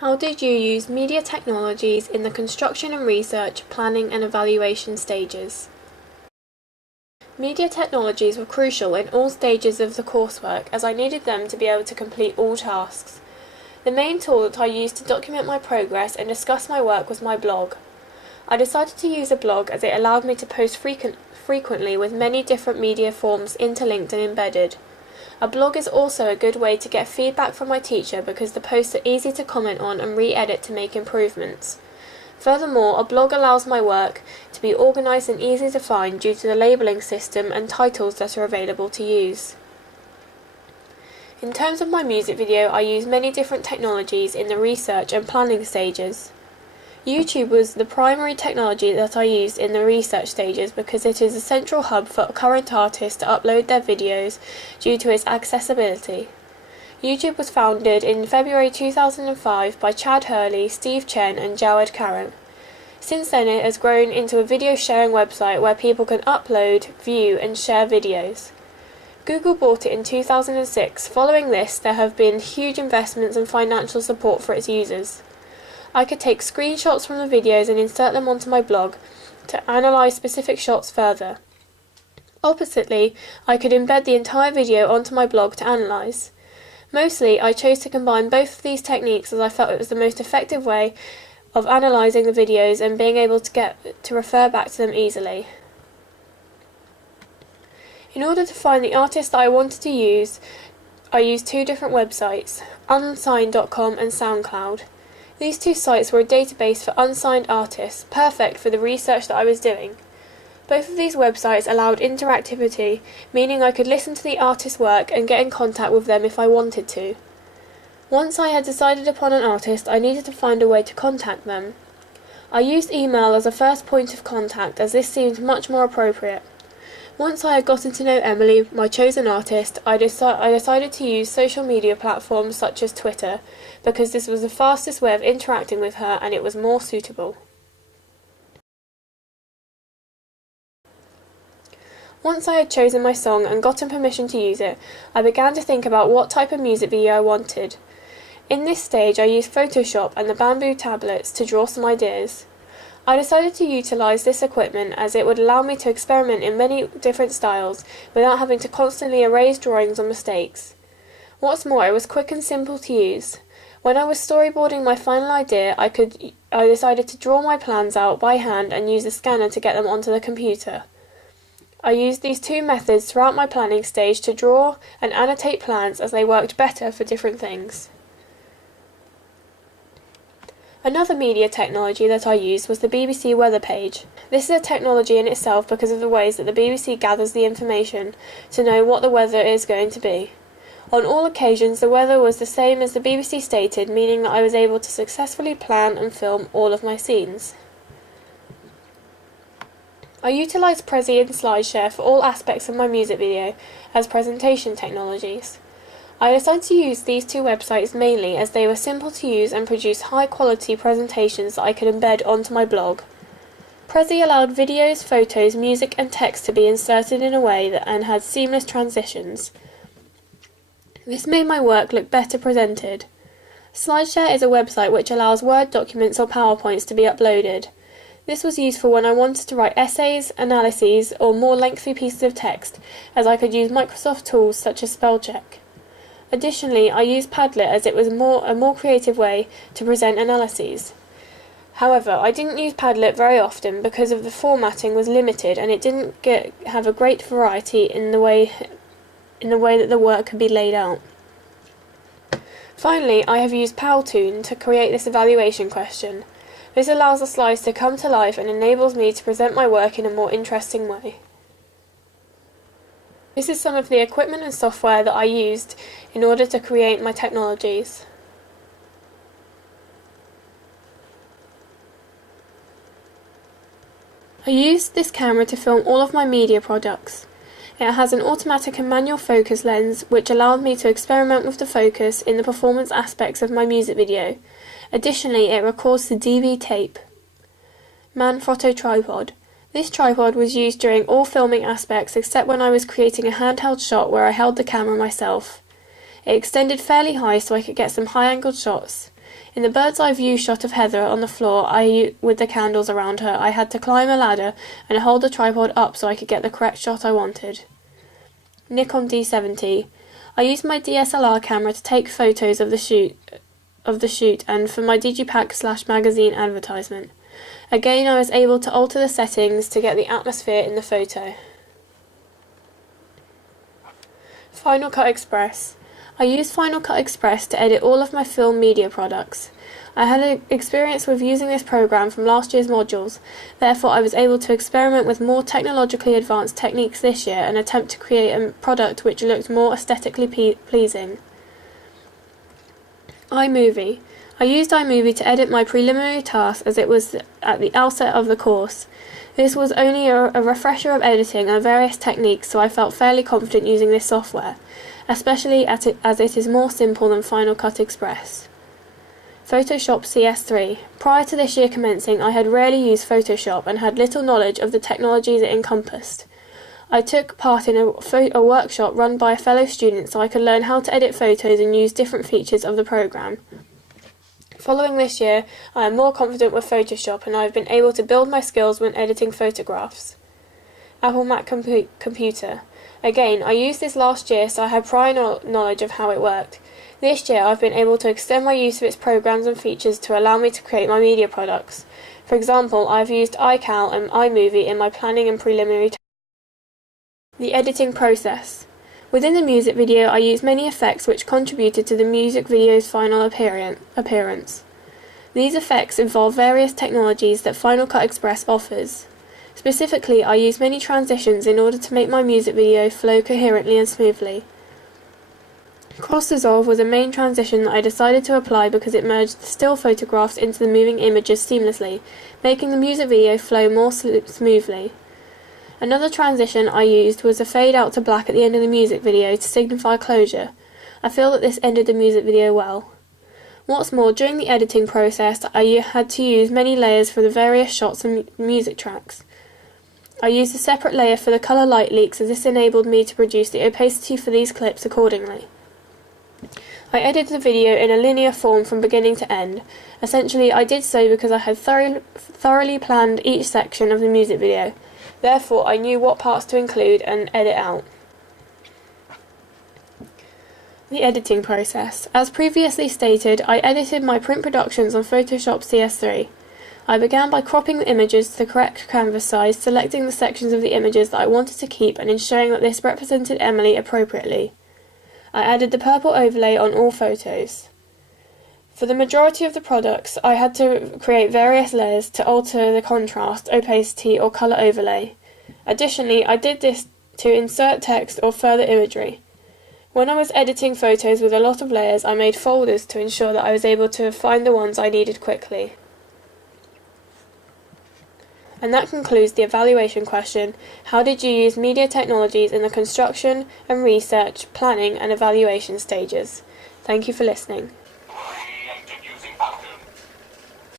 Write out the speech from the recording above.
How did you use media technologies in the construction and research, planning and evaluation stages? Media technologies were crucial in all stages of the coursework as I needed them to be able to complete all tasks. The main tool that I used to document my progress and discuss my work was my blog. I decided to use a blog as it allowed me to post frequently with many different media forms interlinked and embedded. A blog is also a good way to get feedback from my teacher because the posts are easy to comment on and re-edit to make improvements. Furthermore, a blog allows my work to be organised and easy to find due to the labelling system and titles that are available to use. In terms of my music video, I use many different technologies in the research and planning stages. YouTube was the primary technology that I used in the research stages because it is a central hub for current artists to upload their videos due to its accessibility. YouTube was founded in February 2005 by Chad Hurley, Steve Chen and Jawed Karim. Since then it has grown into a video sharing website where people can upload, view and share videos. Google bought it in 2006. Following this, there have been huge investments and financial support for its users. I could take screenshots from the videos and insert them onto my blog to analyse specific shots further. Oppositely, I could embed the entire video onto my blog to analyse. Mostly, I chose to combine both of these techniques as I felt it was the most effective way of analysing the videos and being able to refer back to them easily. In order to find the artist that I wanted to use, I used two different websites, unsigned.com and SoundCloud. These two sites were a database for unsigned artists, perfect for the research that I was doing. Both of these websites allowed interactivity, meaning I could listen to the artist's work and get in contact with them if I wanted to. Once I had decided upon an artist, I needed to find a way to contact them. I used email as a first point of contact as this seemed much more appropriate. Once I had gotten to know Emily, my chosen artist, I decided to use social media platforms such as Twitter, because this was the fastest way of interacting with her and it was more suitable. Once I had chosen my song and gotten permission to use it, I began to think about what type of music video I wanted. In this stage I used Photoshop and the Bamboo tablets to draw some ideas. I decided to utilise this equipment as it would allow me to experiment in many different styles without having to constantly erase drawings or mistakes. What's more, it was quick and simple to use. When I was storyboarding my final idea, I decided to draw my plans out by hand and use a scanner to get them onto the computer. I used these two methods throughout my planning stage to draw and annotate plans as they worked better for different things. Another media technology that I used was the BBC weather page. This is a technology in itself because of the ways that the BBC gathers the information to know what the weather is going to be. On all occasions the weather was the same as the BBC stated, meaning that I was able to successfully plan and film all of my scenes. I utilised Prezi and SlideShare for all aspects of my music video as presentation technologies. I decided to use these two websites mainly as they were simple to use and produced high quality presentations that I could embed onto my blog. Prezi allowed videos, photos, music and text to be inserted in a way and had seamless transitions. This made my work look better presented. SlideShare is a website which allows Word documents or PowerPoints to be uploaded. This was useful when I wanted to write essays, analyses or more lengthy pieces of text, as I could use Microsoft tools such as spellcheck. Additionally, I used Padlet as it was a more creative way to present analyses. However, I didn't use Padlet very often because of the formatting was limited and it didn't have a great variety in the way that the work could be laid out. Finally, I have used Powtoon to create this evaluation question. This allows the slides to come to life and enables me to present my work in a more interesting way. This is some of the equipment and software that I used in order to create my technologies. I used this camera to film all of my media products. It has an automatic and manual focus lens which allowed me to experiment with the focus in the performance aspects of my music video. Additionally, it records the DV tape. Manfrotto tripod. This tripod was used during all filming aspects except when I was creating a handheld shot where I held the camera myself. It extended fairly high so I could get some high-angled shots. In the bird's eye view shot of Heather on the floor with the candles around her, I had to climb a ladder and hold the tripod up so I could get the correct shot I wanted. Nikon D70. I used my DSLR camera to take photos of the shoot and for my Digipack/magazine advertisement. Again, I was able to alter the settings to get the atmosphere in the photo. Final Cut Express. I used Final Cut Express to edit all of my film media products. I had experience with using this program from last year's modules, therefore I was able to experiment with more technologically advanced techniques this year and attempt to create a product which looked more aesthetically pleasing. iMovie. I used iMovie to edit my preliminary task as it was at the outset of the course. This was only a refresher of editing and various techniques, so I felt fairly confident using this software, especially as it is more simple than Final Cut Express. Photoshop CS3. Prior to this year commencing, I had rarely used Photoshop and had little knowledge of the technologies it encompassed. I took part in a workshop run by a fellow student so I could learn how to edit photos and use different features of the program. Following this year, I am more confident with Photoshop and I have been able to build my skills when editing photographs. Apple Mac Computer. Again, I used this last year so I had prior knowledge of how it worked. This year I've been able to extend my use of its programs and features to allow me to create my media products. For example, I've used iCal and iMovie in my planning and preliminary tasks. The editing process. Within the music video, I used many effects which contributed to the music video's final appearance. These effects involve various technologies that Final Cut Express offers. Specifically, I used many transitions in order to make my music video flow coherently and smoothly. Cross Dissolve was a main transition that I decided to apply because it merged the still photographs into the moving images seamlessly, making the music video flow more smoothly. Another transition I used was a fade out to black at the end of the music video to signify closure. I feel that this ended the music video well. What's more, during the editing process, I had to use many layers for the various shots and music tracks. I used a separate layer for the colour light leaks as this enabled me to produce the opacity for these clips accordingly. I edited the video in a linear form from beginning to end. Essentially, I did so because I had thoroughly planned each section of the music video. Therefore, I knew what parts to include and edit out. The editing process. As previously stated, I edited my print productions on Photoshop CS3. I began by cropping the images to the correct canvas size, selecting the sections of the images that I wanted to keep and ensuring that this represented Emily appropriately. I added the purple overlay on all photos. For the majority of the products, I had to create various layers to alter the contrast, opacity, or colour overlay. Additionally, I did this to insert text or further imagery. When I was editing photos with a lot of layers, I made folders to ensure that I was able to find the ones I needed quickly. And that concludes the evaluation question: how did you use media technologies in the construction and research, planning and evaluation stages? Thank you for listening.